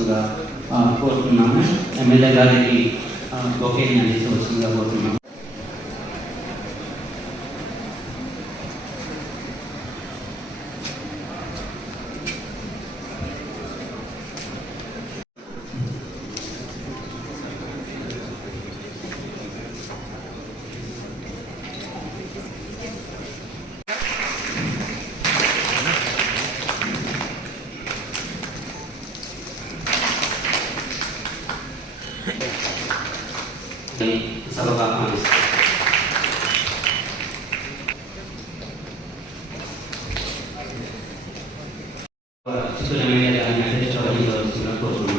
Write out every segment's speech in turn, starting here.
అందించవలసిందిగా కోరుతున్నాము. ఎమ్మెల్యే గారికి బొకేని అందించవలసిందిగా కోరుతున్నాము. సభగా చిత్తూరు ఎమ్మెల్యే గారిని అందించవలసిందిగా కోరుతున్నాము.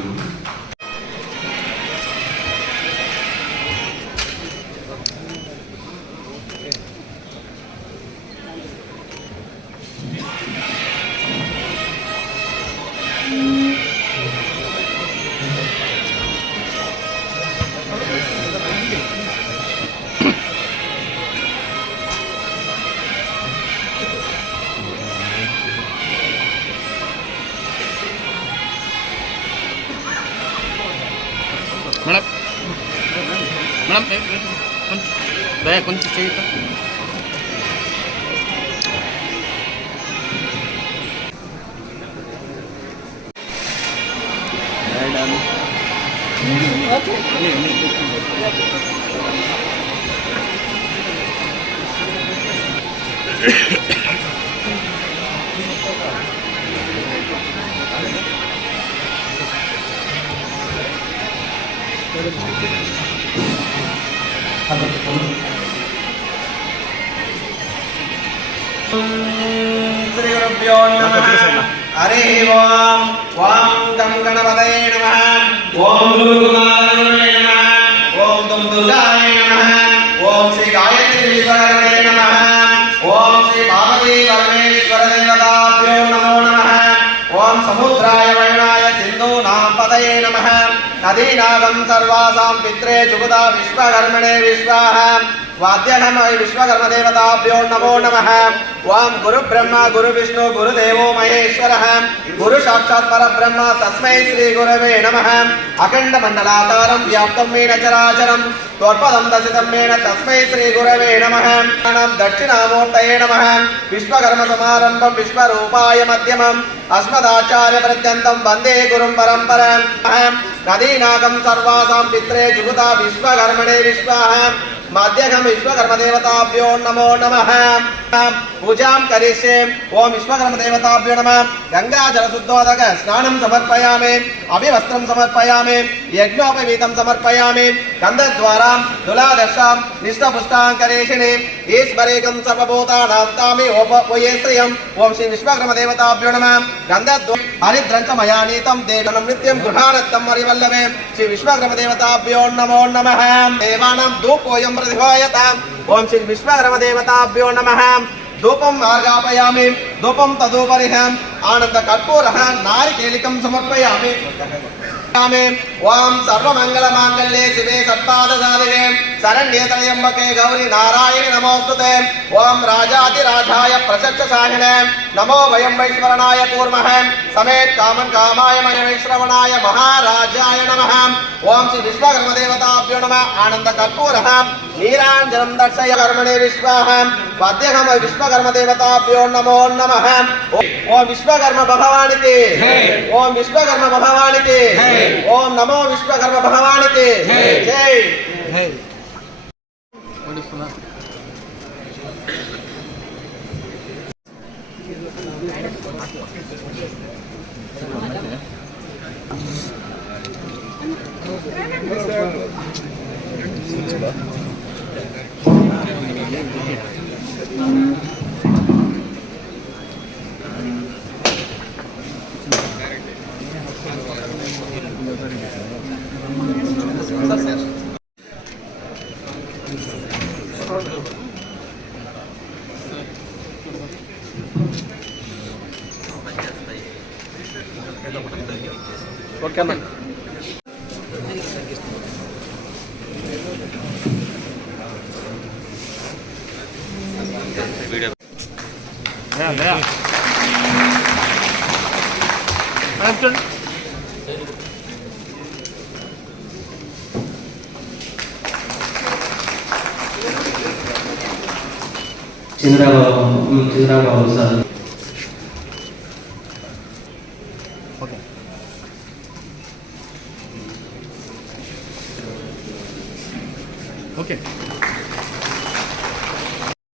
మేడం మేడం కొంచెం చేయితా శ్రీ గురుభ్యో నమః. హరి ఓం. ఓం గం గణపతయే నమః. ఓం దుర్గాయ నమః. ఓం దుర్గాయ నమః. ఓం శ్రీ గాయత్రి విశ్వకర్మే నమః. ఓం శ్రీ పార్వతీ పరమేశ్వర దేవతాభ్యో నమో నమః. ఓం సముద్రాయ వరుణాయ సింధూనాం పతయే నమః. నదీనాగం సర్వాసాం పిత్రే జుగుదా విశ్వకర్మణే విశ్వాహ. वाद्यनमय विश्वकर्म देवताभ्यो नमो नमः. ओम गुरु ब्रह्मा गुरु विष्णु गुरुदेवो महेश्वरः गुरु साक्षात् परब्रह्म तस्मै श्री गुरवे नमः. अखंड मंडलाकारं व्याप्तं येन चराचरं तोर्पदं दशितं येन तस्मै श्री गुरवे नमः. दक्षिणामूर्तये नमः. विश्वकर्म समारंभं विश्वरूपाय मध्यमम् अस्मदाचार्य पर्यन्तं वन्दे गुरुं परम्पराम्. नदीनागं सर्वासां पित्रे जुगुता विश्वकर्मणे विश्वाः. माध्यगम विश्वकर्म देवताभ्यो नमो नमः. पूजां करिष्ये. ओम विश्वकर्म देवताभ्यो नमः. गंगा जल शुद्धोदक स्नानं समर्पयामि. अभिवस्त्रं समर्पयामि. यज्ञोपवीतं समर्पयामि. गन्धद्वारां तुलादशां निष्ठपुष्टां करिष्ये. ईश्वरेकं सर्वभूतानां तामि उपयेश्रियम्. ओम श्री विश्वकर्म देवताभ्यो नमः. गन्धद्वारा हरिद्रं च मया नीतं देवनं नित्यं गृहाणत्तं हरिवल्लभे. श्री विश्वकर्म देवताभ्यो नमो नमः. देवानां धूपोऽयं प्रतिभायताम्. ओम श्री विश्वकर्म देवताभ्यो नमः. धूपं मार्गापयामि. धूपं तदुपरिः आनंद कर्पूरः नारिकेलिकं समर्पयामि. ओम सर्वमंगल मांगल्ये शिवे सर्वार्थसाधिके शरण्ये त्र्यंबके गौरी नारायणि नमोस्तुते. ओम राजाधिराजाय प्रशक्षसाहिने नमो वयं वैश्वरणाय कूर्मः. समेत कामं कामाय वैश्रवणाय महाराजाय नमः. ओम श्री विश्वकर्म देवताभ्यो नमः. आनंद कर्पूरः नीराञ्जनं दर्शय कर्मणे विश्वाः. वाद्यगम विश्वकर्म देवताभ्यो नमो नमः. ओम विश्वकर्म भगवान् की ओम विश्वकर्म भगवान् की ओम नमो विश्वकर्म भगवान् की जय. ఓకే అన్న. చంద్రబాబు సార్. ఓకే. ఓకే.